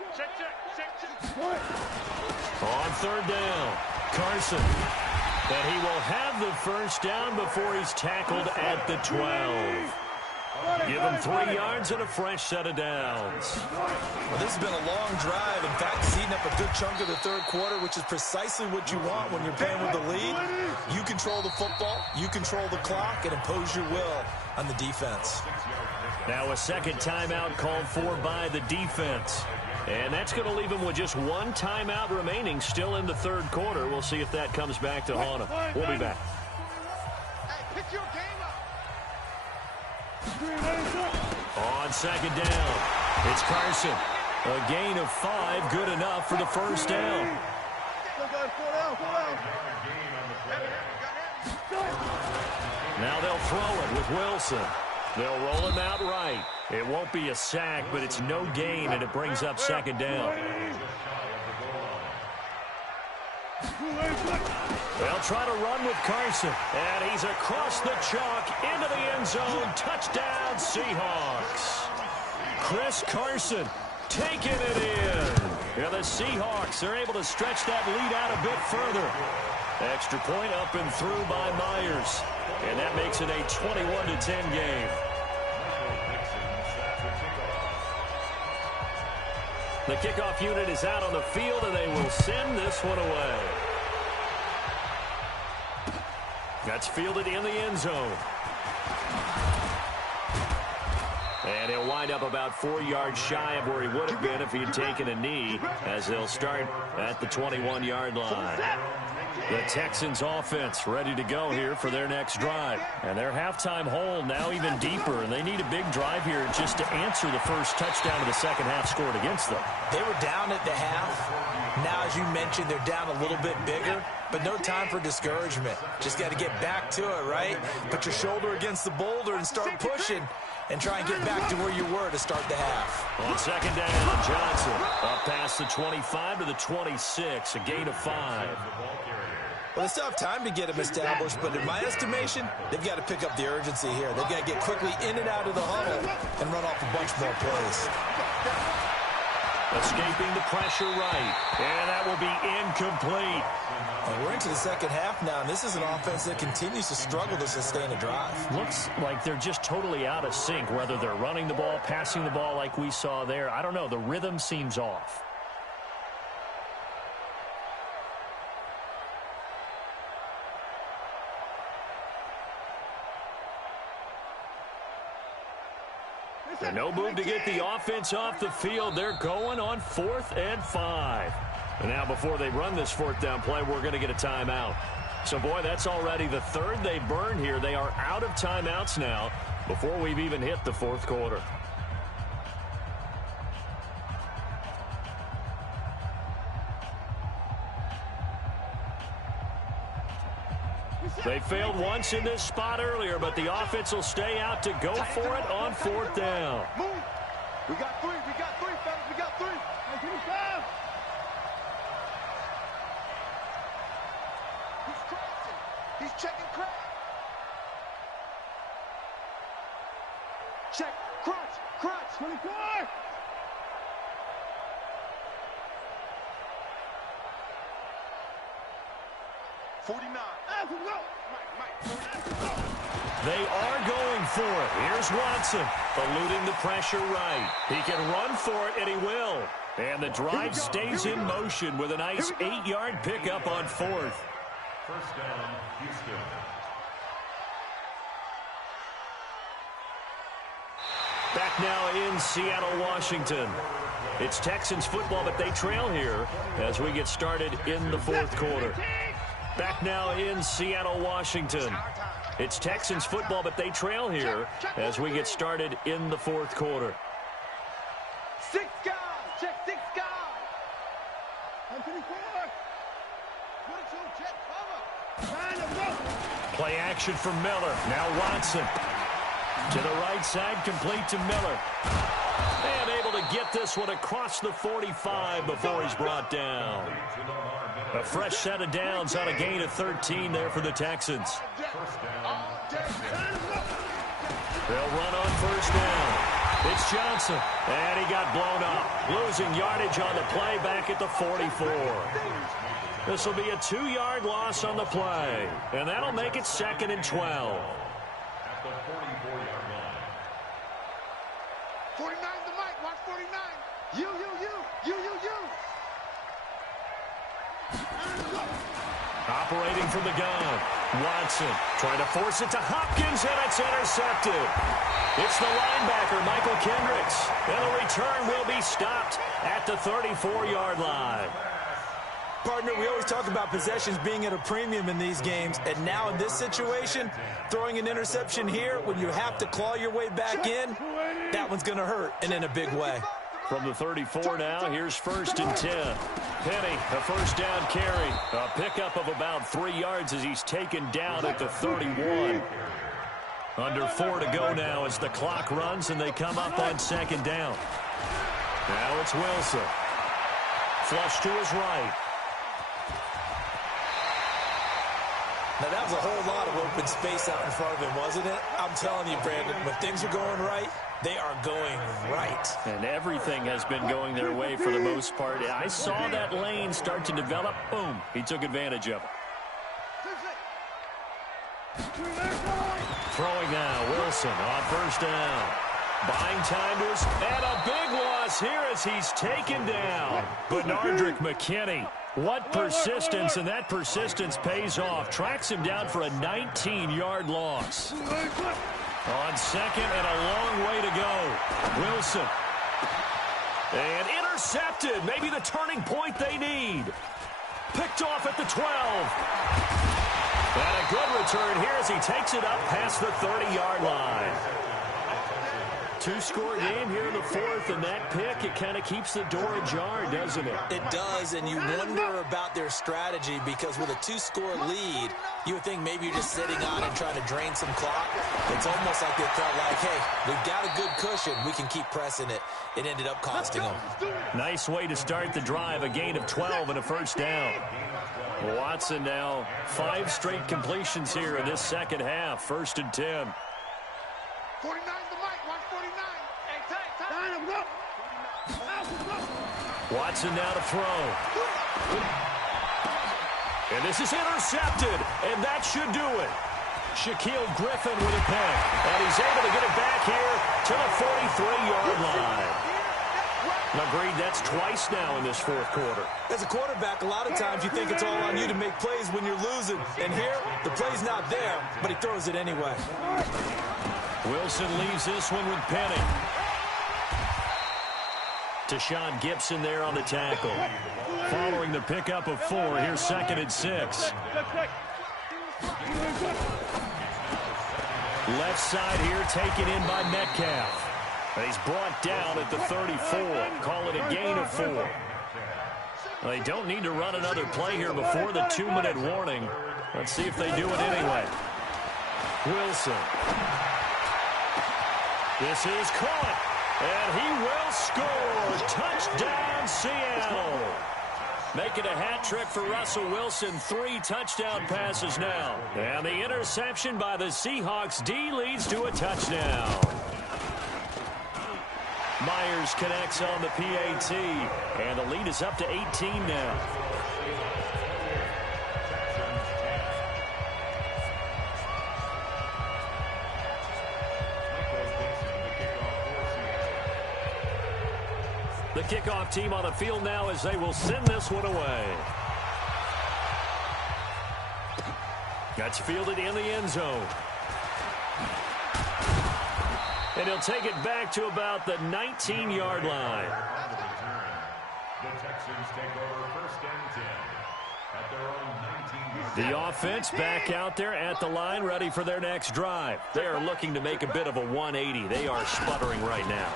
On third down, Carson. And he will have the first down before he's tackled at the 12. Give him 3 yards and a fresh set of downs. Well, this has been a long drive. In fact, it's eaten up a good chunk of the third quarter, which is precisely what you want when you're playing with the lead. You control the football, you control the clock, and impose your will on the defense. Now a second timeout called for by the defense. And that's going to leave him with just 1 timeout remaining still in the third quarter. We'll see if that comes back to haunt him. We'll be back. Hey, pick your game up. On second down, it's Carson. A gain of 5, good enough for the first down. Now they'll throw it with Wilson. They'll roll him out right. It won't be a sack, but it's no gain, and it brings up second down. They'll try to run with Carson, and he's across the chalk into the end zone. Touchdown, Seahawks. Chris Carson taking it in. Yeah, the Seahawks are able to stretch that lead out a bit further. Extra point up and through by Myers, and that makes it a 21-10 game. The kickoff unit is out on the field, and they will send this one away. That's fielded in the end zone. And he'll wind up about 4 yards shy of where he would have been if he had taken a knee, as they'll start at the 21-yard line. The Texans offense ready to go here for their next drive. And their halftime hole now even deeper, and they need a big drive here just to answer the first touchdown of the second half scored against them. They were down at the half. Now, as you mentioned, they're down a little bit bigger, but no time for discouragement. Just got to get back to it, right? Put your shoulder against the boulder and start pushing, and try and get back to where you were to start the half. On second down, Johnson up past the 25 to the 26, a gain of 5. Well, they still have time to get them established, but in my estimation, they've got to pick up the urgency here. They've got to get quickly in and out of the huddle and run off a bunch more plays. Escaping the pressure right, and that will be incomplete. And we're into the second half now, and this is an offense that continues to struggle to sustain a drive. Looks like they're just totally out of sync, whether they're running the ball, passing the ball like we saw there. I don't know. The rhythm seems off. And no move to get the offense off the field. They're going on 4th and 5. And now before they run this 4th down play, we're going to get a timeout. So, boy, that's already the third they burned here. They are out of timeouts now before we've even hit the 4th quarter. They failed once in this spot earlier, but the offense will stay out to go for it on 4th down. Move. We got 3, fellas, we got 3. Hey, give me 5. He's crossing. He's checking crowd. Check, crunch. 24. 49. They are going for it. Here's Watson, eluding the pressure right. He can run for it, and he will. And the drive stays in motion with a nice 8-yard pickup on 4th. First down, Houston. Back now in Seattle, Washington. It's Texans football, but they trail here as we get started in the fourth quarter. Back now in Seattle, Washington. It's Texans football, but they trail here as we get started in the fourth quarter. 6 guys. Check 6 guys. 124. 22. Check cover. Line them up. Play action for Miller. Now Watson. To the right side, complete to Miller. And able to get this one across the 45 before he's brought down. A fresh set of downs on a gain of 13 there for the Texans. They'll run on first down. It's Johnson. And he got blown up. Losing yardage on the play back at the 44. This will be a 2-yard loss on the play. And that'll make it 2nd and 12. At the 44-yard line. 49 the mic. Watch 49. You. Operating from the gun. Watson trying to force it to Hopkins, and it's intercepted. It's the linebacker, Michael Kendricks. And the return will be stopped at the 34-yard line. Partner, we always talk about possessions being at a premium in these games, and now in this situation, throwing an interception here when you have to claw your way back in, that one's going to hurt, and in a big way. From the 34 now, here's 1st and 10. Penny, a first down carry. A pickup of about 3 yards as he's taken down at the 31. Under 4 to go now as the clock runs and they come up on 2nd down. Now it's Wilson. Flush to his right. Now, that was a whole lot of open space out in front of him, wasn't it? I'm telling you, Brandon, when things are going right, they are going right. And everything has been going their way for the most part. I saw that lane start to develop. Boom. He took advantage of it. Throwing now, Wilson on first down. Buying time to his, and a big loss here as he's taken down. Benardrick McKinney. What persistence, and that persistence pays off. Tracks him down for a 19-yard loss. On 2nd and a long way to go. Wilson. And intercepted. Maybe the turning point they need. Picked off at the 12. And a good return here as he takes it up past the 30-yard line. 2-score game here in the fourth, and that pick, it kind of keeps the door ajar, doesn't it? It does, and you wonder about their strategy because with a 2-score lead, you would think maybe you're just sitting on and trying to drain some clock. It's almost like they felt like, hey, we've got a good cushion. We can keep pressing it. It ended up costing them. Nice way to start the drive, a gain of 12 and a first down. Watson now, 5 straight completions here in this second half, 1st and 10. 49 the mic. Watch 49. Hey, line them up. Watson now to throw. And this is intercepted, and that should do it. Shaquille Griffin with a pick, and he's able to get it back here to the 43-yard line. Agreed, that's twice now in this fourth quarter. As a quarterback, a lot of times you think it's all on you to make plays when you're losing. And here, the play's not there, but he throws it anyway. Wilson leaves this one with Penny. Deshaun Gibson there on the tackle. Following the pickup of 4, here's 2nd and 6. Left side here taken in by Metcalf. And he's brought down at the 34. Call it a gain of 4. Well, they don't need to run another play here before the 2-minute warning. Let's see if they do it anyway. Wilson. This is caught, and he will score. Touchdown, Seattle. Making a hat trick for Russell Wilson. 3 touchdown passes now. And the interception by the Seahawks D leads to a touchdown. Myers connects on the PAT, and the lead is up to 18 now. The kickoff team on the field now as they will send this one away. That's fielded in the end zone. And he'll take it back to about the 19-yard line. The Texans take over 1st and 10 at their own 19-yard line. The offense back out there at the line, ready for their next drive. They are looking to make a bit of a 180. They are sputtering right now.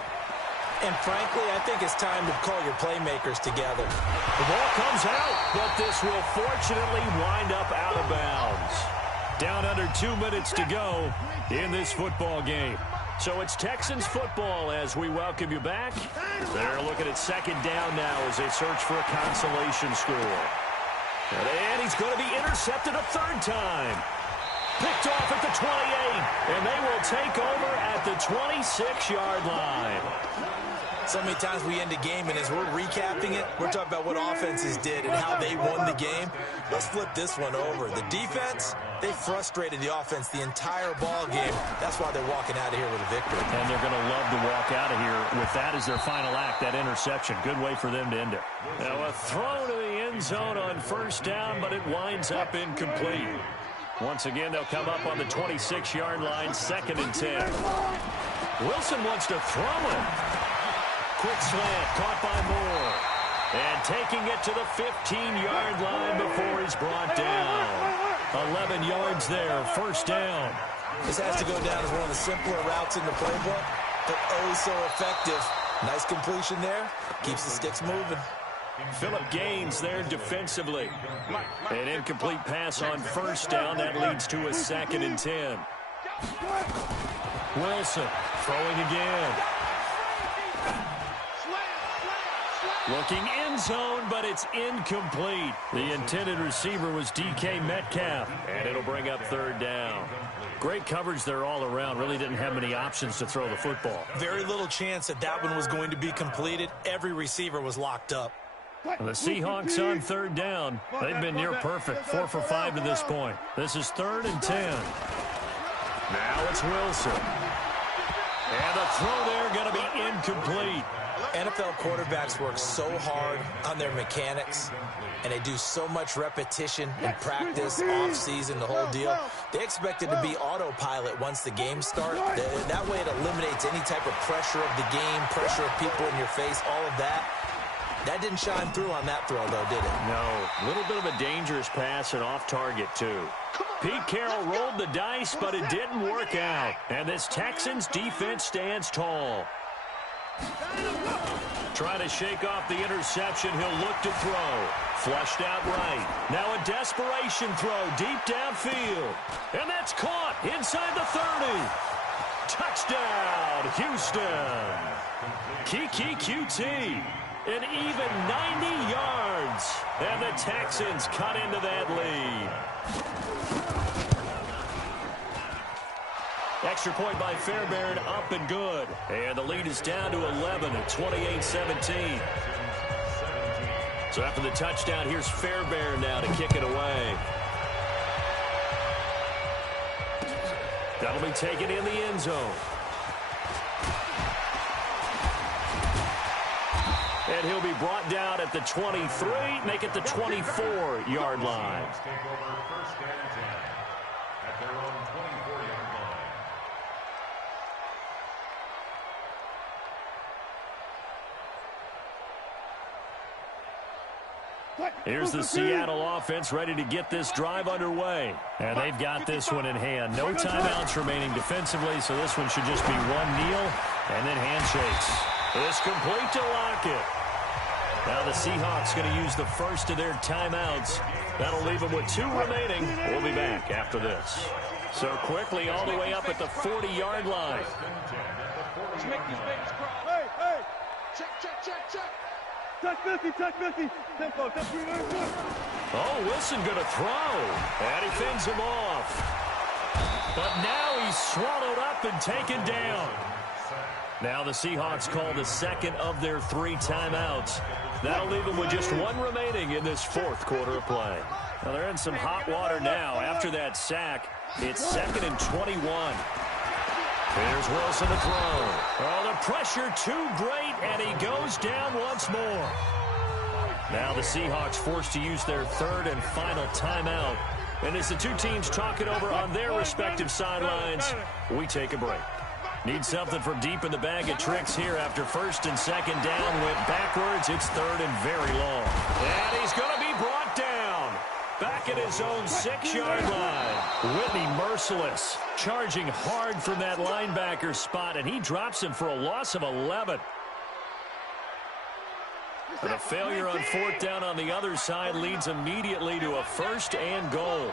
And frankly, I think it's time to call your playmakers together. The ball comes out, but this will fortunately wind up out of bounds. Down under 2 minutes to go in this football game. So it's Texans football as we welcome you back. They're looking at 2nd down now as they search for a consolation score. And he's going to be intercepted a 3rd time. Picked off at the 28, and they will take over at the 26-yard line. So many times we end a game, and as we're recapping it, we're talking about what offenses did and how they won the game. Let's flip this one over. The defense, they frustrated the offense the entire ball game. That's why they're walking out of here with a victory. And they're going to love to walk out of here with that as their final act, that interception. Good way for them to end it. Now a throw to the end zone on 1st down, but it winds up incomplete. Once again, they'll come up on the 26-yard line, 2nd and 10. Wilson wants to throw it. Quick slant, caught by Moore. And taking it to the 15-yard line before he's brought down. 11 yards there, 1st down. This has to go down as one of the simpler routes in the playbook, but oh so effective. Nice completion there. Keeps the sticks moving. Phillip Gaines there defensively. An incomplete pass on 1st down. That leads to a 2nd and 10. Wilson throwing again. Looking end zone, but it's incomplete. The intended receiver was DK Metcalf, and it'll bring up 3rd down. Great coverage there all around. Really didn't have many options to throw the football. Very little chance that that one was going to be completed. Every receiver was locked up. The Seahawks on 3rd down. They've been near perfect, 4 for 5 to this point. This is 3rd and 10. Now it's Wilson. And the throw there going to be incomplete. NFL quarterbacks work so hard on their mechanics, and they do so much repetition and practice, off-season, the whole deal. They expect it to be autopilot once the game starts. That way it eliminates any type of pressure of the game, pressure of people in your face, all of that. That didn't shine through on that throw, though, did it? No. A little bit of a dangerous pass and off target, too. Pete Carroll rolled the dice, but it didn't work out. And this Texans defense stands tall. Trying to shake off the interception. He'll look to throw. Flushed out right. Now a desperation throw deep downfield. And that's caught inside the 30. Touchdown, Houston. Kiki QT. An even 90 yards. And the Texans cut into that lead. Extra point by Fairbairn, up and good. And the lead is down to 11 at 28-17. So after the touchdown, here's Fairbairn now to kick it away. That'll be taken in the end zone. And he'll be brought down at the 23, make it the 24-yard line. Take over 1st and 10 at their own 24-yard line. Here's the Seattle offense ready to get this drive underway. And they've got this one in hand. No timeouts remaining defensively, so this one should just be one kneel and then handshakes. It's complete to Lockett. Now the Seahawks going to use the first of their timeouts. That'll leave them with 2 remaining. We'll be back after this. So quickly all the way up at the 40-yard line. Let's make these babies cry. Hey, check. Touch 50. Tempo, Oh, Wilson going to throw. And he fends him off. But now he's swallowed up and taken down. Now the Seahawks call the second of their 3 timeouts. That'll leave them with just 1 remaining in this 4th quarter of play. Now they're in some hot water now. After that sack, it's 2nd and 21. Here's Wilson to throw. Oh, the pressure too great, and he goes down once more. Now the Seahawks forced to use their 3rd and final timeout. And as the 2 teams talk it over on their respective sidelines, we take a break. Need something from deep in the bag of tricks here after first and second down went backwards. It's third and very long. And he's going to be brought down. Back at his own 6-yard line. Whitney merciless. Charging hard from that linebacker spot, and he drops him for a loss of 11. And a failure on fourth down on the other side leads immediately to a first and goal.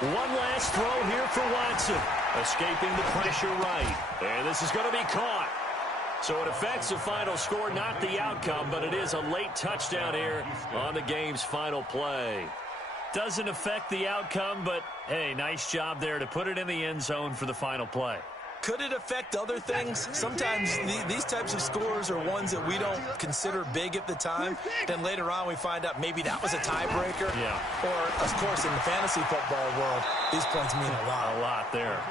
One last throw here for Watson. Escaping the pressure right. And this is going to be caught. So it affects the final score, not the outcome, but it is a late touchdown here on the game's final play. Doesn't affect the outcome, but, hey, nice job there to put it in the end zone for the final play. Could it affect other things? Sometimes these types of scores are ones that we don't consider big at the time. Then later on we find out maybe that was a tiebreaker. Yeah. Or, of course, in the fantasy football world, these points mean a lot. A lot there.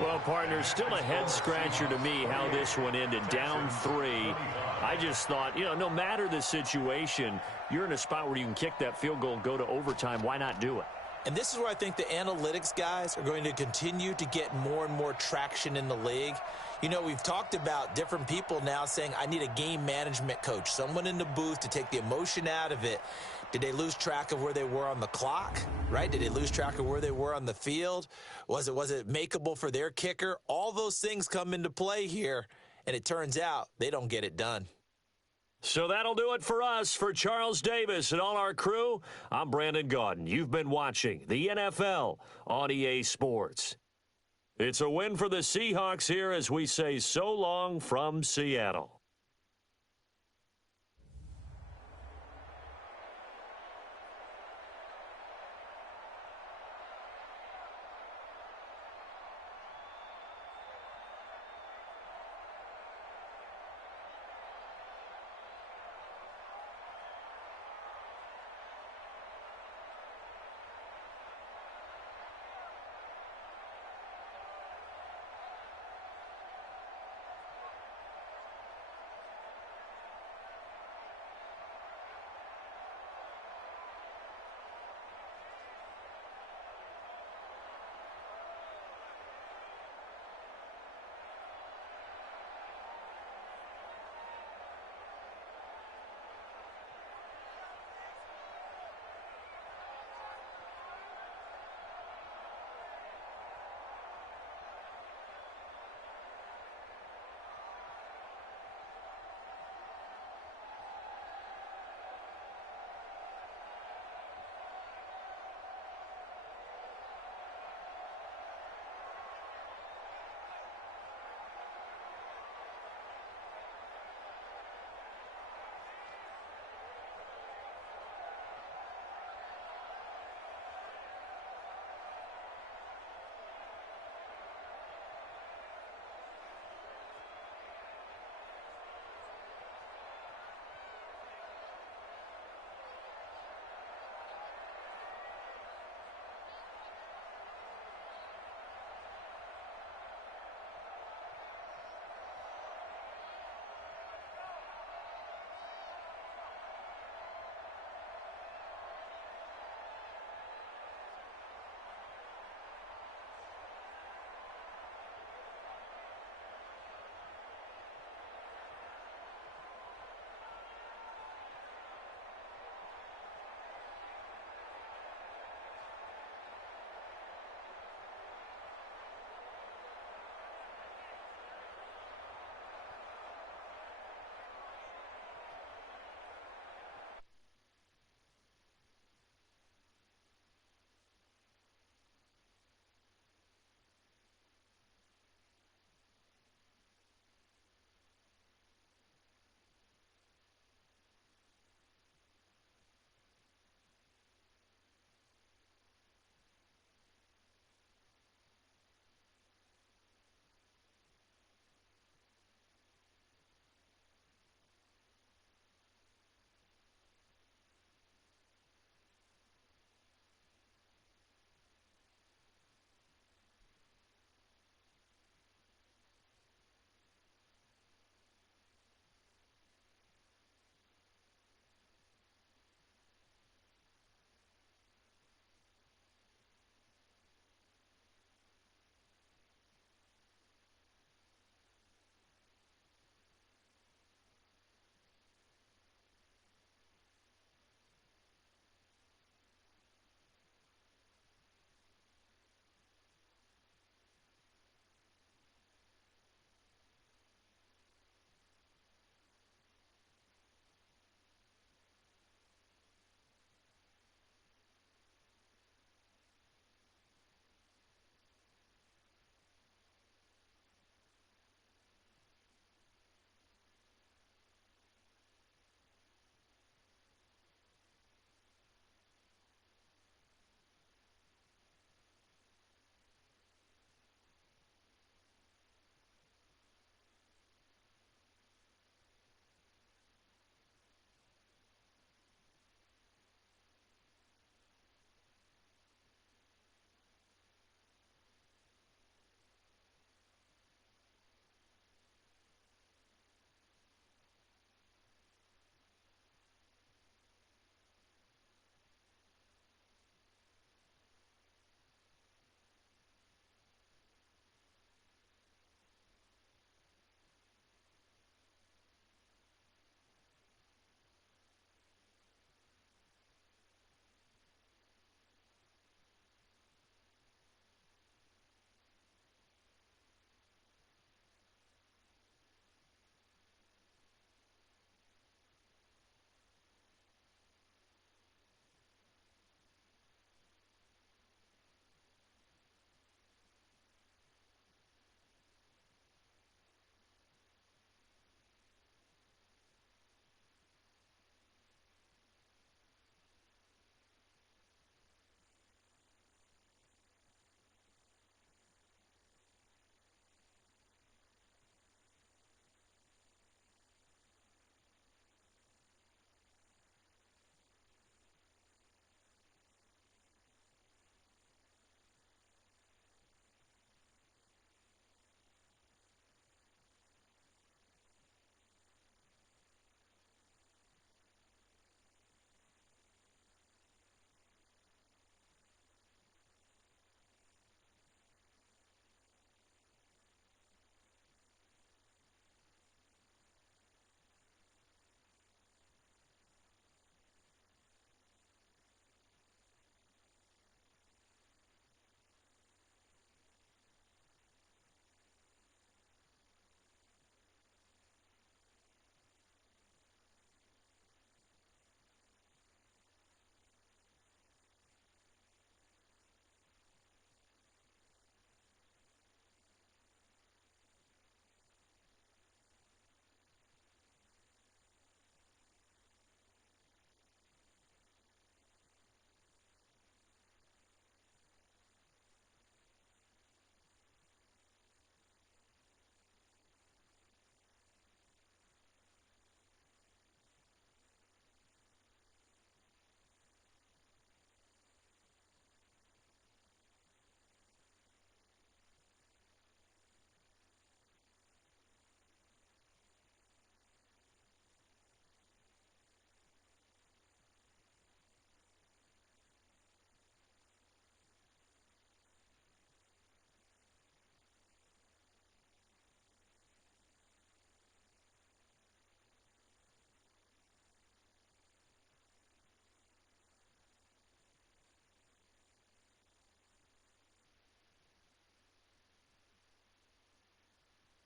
Well, partner, still a head-scratcher to me how this one ended. Down 3. I just thought, no matter the situation, you're in a spot where you can kick that field goal and go to overtime. Why not do it? And this is where I think the analytics guys are going to continue to get more and more traction in the league. We've talked about different people now saying, I need a game management coach, someone in the booth to take the emotion out of it. Did they lose track of where they were on the clock, right? Did they lose track of where they were on the field? Was it makeable for their kicker? All those things come into play here, and it turns out they don't get it done. So that'll do it for us. For Charles Davis and all our crew, I'm Brandon Gaudin. You've been watching the NFL on EA Sports. It's a win for the Seahawks here as we say so long from Seattle.